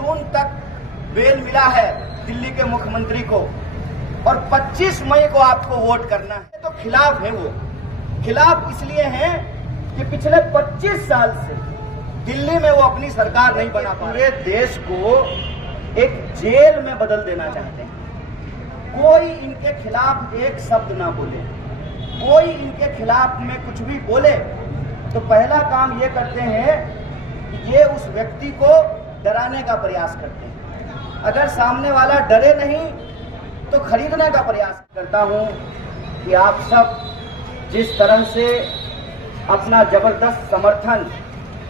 जून तक बेल मिला है दिल्ली के मुख्यमंत्री को और 25 मई को आपको वोट करना है। तो खिलाफ है वो, खिलाफ इसलिए हैं कि पिछले 25 साल से दिल्ली में वो अपनी सरकार नहीं बना पा रहे। पूरे देश को एक जेल में बदल देना चाहते हैं। कोई इनके खिलाफ एक शब्द ना बोले, कोई इनके खिलाफ में कुछ भी बोले तो पहला काम ये करते हैं कि ये उस व्यक्ति को डराने का प्रयास करते हैं। अगर सामने वाला डरे नहीं तो खरीदने का प्रयास करता हूं कि आप सब जिस तरह से अपना जबरदस्त समर्थन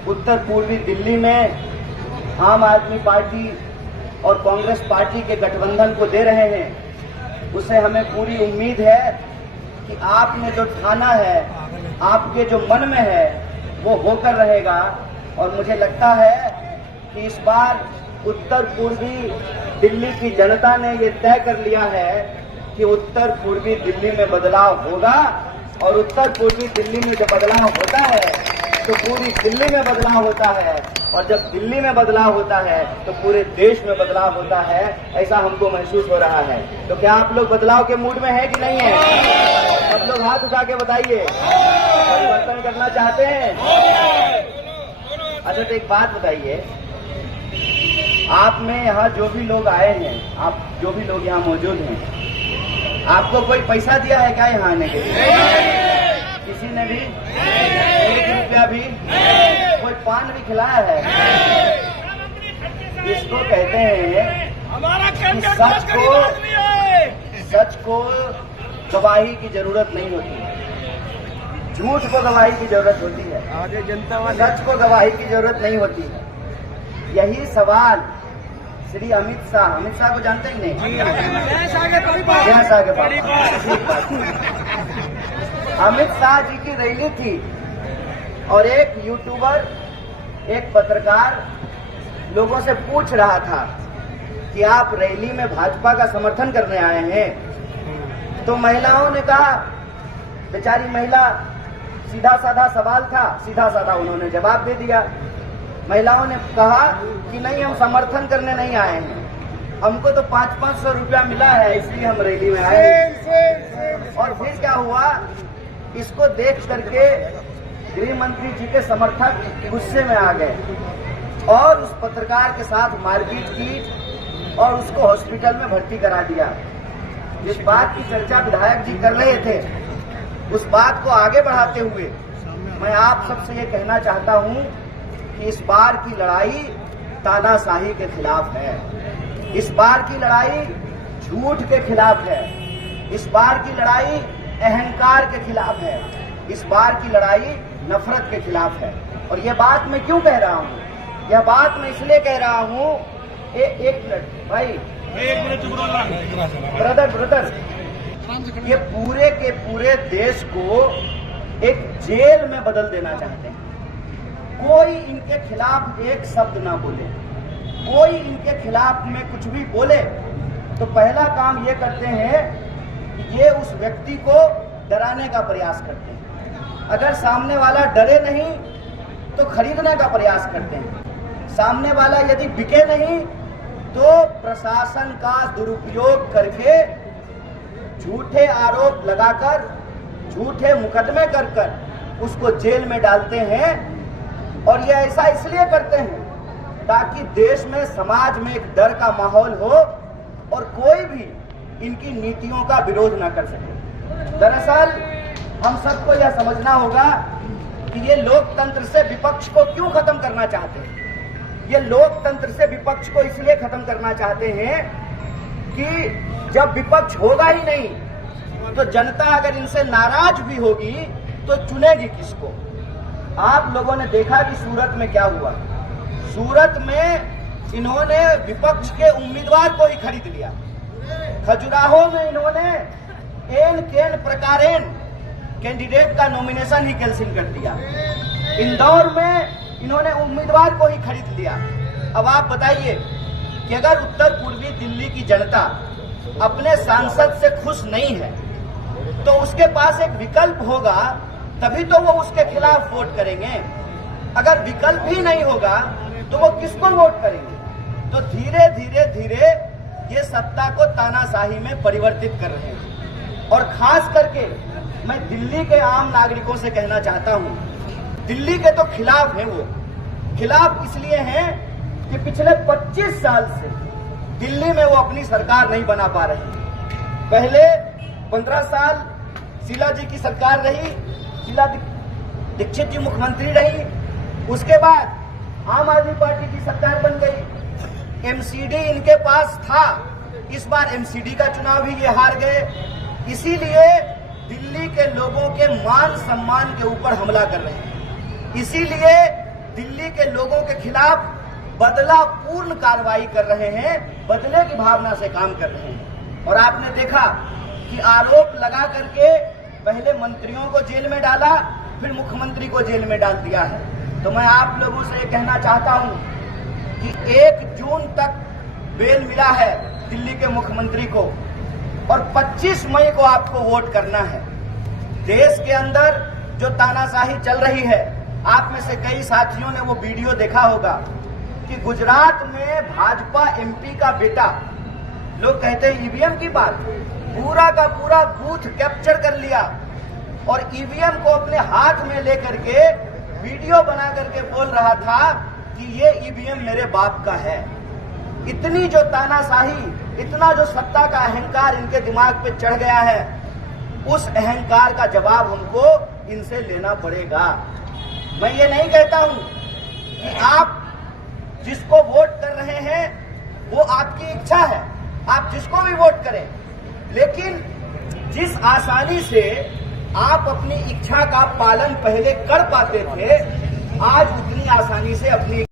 उत्तर पूर्वी दिल्ली में आम आदमी पार्टी और कांग्रेस पार्टी के गठबंधन को दे रहे हैं, उससे हमें पूरी उम्मीद है कि आपने जो ठाना है, आपके जो मन में है वो होकर रहेगा। और मुझे लगता है कि इस बार उत्तर पूर्वी दिल्ली की जनता ने ये तय कर लिया है कि उत्तर पूर्वी दिल्ली में बदलाव होगा और उत्तर पूर्वी दिल्ली में जब बदलाव होता है तो पूरी दिल्ली में बदलाव होता है और जब दिल्ली में बदलाव होता है तो पूरे देश में बदलाव होता है, ऐसा हमको महसूस हो रहा है। तो क्या आप लोग बदलाव के मूड में हैं कि नहीं है? सब लोग हाथ उठा के बताइए, परिवर्तन करना चाहते हैं? अच्छा, तो एक बात बताइए, आप में यहाँ जो भी लोग आए हैं, आप जो भी लोग यहाँ मौजूद हैं, आपको कोई पैसा दिया है क्या यहाँ आने के लिए? किसी ने भी? 1 रुपया भी? कोई पान भी खिलाया है? इसको कहते हैं कि सच को गवाही की जरूरत नहीं होती, झूठ को गवाही की जरूरत होती है। आगे जनता वाले सच को गवाही की जरूरत नहीं होती है। यही सवाल श्री अमित शाह को जानते ही नहीं? अमित शाह जी की रैली थी और एक यूट्यूबर, एक पत्रकार लोगों से पूछ रहा था कि आप रैली में भाजपा का समर्थन करने आए हैं? तो महिलाओं ने कहा, बेचारी महिला, सीधा साधा सवाल था, सीधा साधा उन्होंने जवाब दे दिया। महिलाओं ने कहा कि नहीं, हम समर्थन करने नहीं आए हैं, हमको तो 500-500 रुपया मिला है इसलिए हम रैली में आए हैं। और फिर क्या हुआ, इसको देख करके गृह मंत्री जी के समर्थक गुस्से में आ गए और उस पत्रकार के साथ मारपीट की और उसको हॉस्पिटल में भर्ती करा दिया। जिस बात की चर्चा विधायक जी कर रहे थे, उस बात को आगे बढ़ाते हुए मैं आप सबसे ये कहना चाहता हूं कि इस बार की लड़ाई तानाशाही के खिलाफ है, इस बार की लड़ाई झूठ के खिलाफ है, इस बार की लड़ाई अहंकार के खिलाफ है, इस बार की लड़ाई नफरत के खिलाफ है। और यह बात मैं क्यों कह रहा हूं? यह बात मैं इसलिए कह रहा हूं, एक मिनट भाई, 1 मिनट ब्रदर, ये पूरे के पूरे देश को एक जेल में बदल देना चाहते हैं। कोई इनके खिलाफ एक शब्द ना बोले, कोई इनके खिलाफ में कुछ भी बोले तो पहला काम ये करते हैं कि ये उस व्यक्ति को डराने का प्रयास करते हैं। अगर सामने वाला डरे नहीं तो खरीदने का प्रयास करते हैं। सामने वाला यदि बिके नहीं तो प्रशासन का दुरुपयोग करके झूठे आरोप लगाकर, झूठे मुकदमे कर उसको जेल में डालते हैं। और ये ऐसा इसलिए करते हैं ताकि देश में, समाज में एक डर का माहौल हो और कोई भी इनकी नीतियों का विरोध न कर सके। दरअसल हम सबको यह समझना होगा कि ये लोकतंत्र से विपक्ष को क्यों खत्म करना चाहते हैं। ये लोकतंत्र से विपक्ष को इसलिए खत्म करना चाहते हैं कि जब विपक्ष होगा ही नहीं तो जनता अगर इनसे नाराज भी होगी तो चुनेगी किसको। आप लोगों ने देखा कि सूरत में क्या हुआ। सूरत में इन्होंने विपक्ष के उम्मीदवार को ही खरीद लिया। खजुराहो में इन्होंने एन केन प्रकारेण कैंडिडेट का नॉमिनेशन ही कैंसिल कर दिया। इंदौर में इन्होंने उम्मीदवार को ही खरीद लिया। अब आप बताइए कि अगर उत्तर पूर्वी दिल्ली की जनता अपने सांसद से खुश नहीं है तो उसके पास एक विकल्प होगा, तभी तो वो उसके खिलाफ वोट करेंगे। अगर विकल्प ही नहीं होगा तो वो किसको वोट करेंगे। तो धीरे ये सत्ता को तानाशाही में परिवर्तित कर रहे हैं। और खास करके मैं दिल्ली के आम नागरिकों से कहना चाहता हूं, दिल्ली के तो खिलाफ है वो, खिलाफ इसलिए हैं कि पिछले 25 साल से दिल्ली में वो अपनी सरकार नहीं बना पा रहे। पहले 15 साल शीला जी की सरकार रही, शीला दीक्षित जी मुख्यमंत्री रही, उसके बाद आम आदमी पार्टी की सरकार बन गई, एमसीडी इनके पास था, इस बार एमसीडी का चुनाव भी ये हार गए। इसीलिए दिल्ली के लोगों के मान सम्मान के ऊपर हमला कर रहे हैं, इसीलिए दिल्ली के लोगों के खिलाफ बदलापूर्ण कार्रवाई कर रहे हैं, बदले की भावना से काम कर रहे हैं। और आपने देखा कि आरोप लगा करके पहले मंत्रियों को जेल में डाला, फिर मुख्यमंत्री को जेल में डाल दिया है। तो मैं आप लोगों से कहना चाहता हूं कि 1 जून तक बेल मिला है दिल्ली के मुख्यमंत्री को और 25 मई को आपको वोट करना है। देश के अंदर जो तानाशाही चल रही है, आप में से कई साथियों ने वो वीडियो देखा होगा कि गुजरात में भाजपा एमपी का बेटा, लोग कहते हैं ईवीएम की बात, पूरा का पूरा बूथ कैप्चर कर लिया और ईवीएम को अपने हाथ में लेकर के वीडियो बना करके बोल रहा था कि ये ईवीएम मेरे बाप का है। इतनी जो तानाशाही, इतना जो सत्ता का अहंकार इनके दिमाग पे चढ़ गया है, उस अहंकार का जवाब हमको इनसे लेना पड़ेगा। मैं ये नहीं कहता हूं कि आप जिसको वोट कर रहे हैं वो आपकी इच्छा है, आप जिसको भी वोट करें, लेकिन जिस आसानी से आप अपनी इच्छा का पालन पहले कर पाते थे, आज उतनी आसानी से अपनी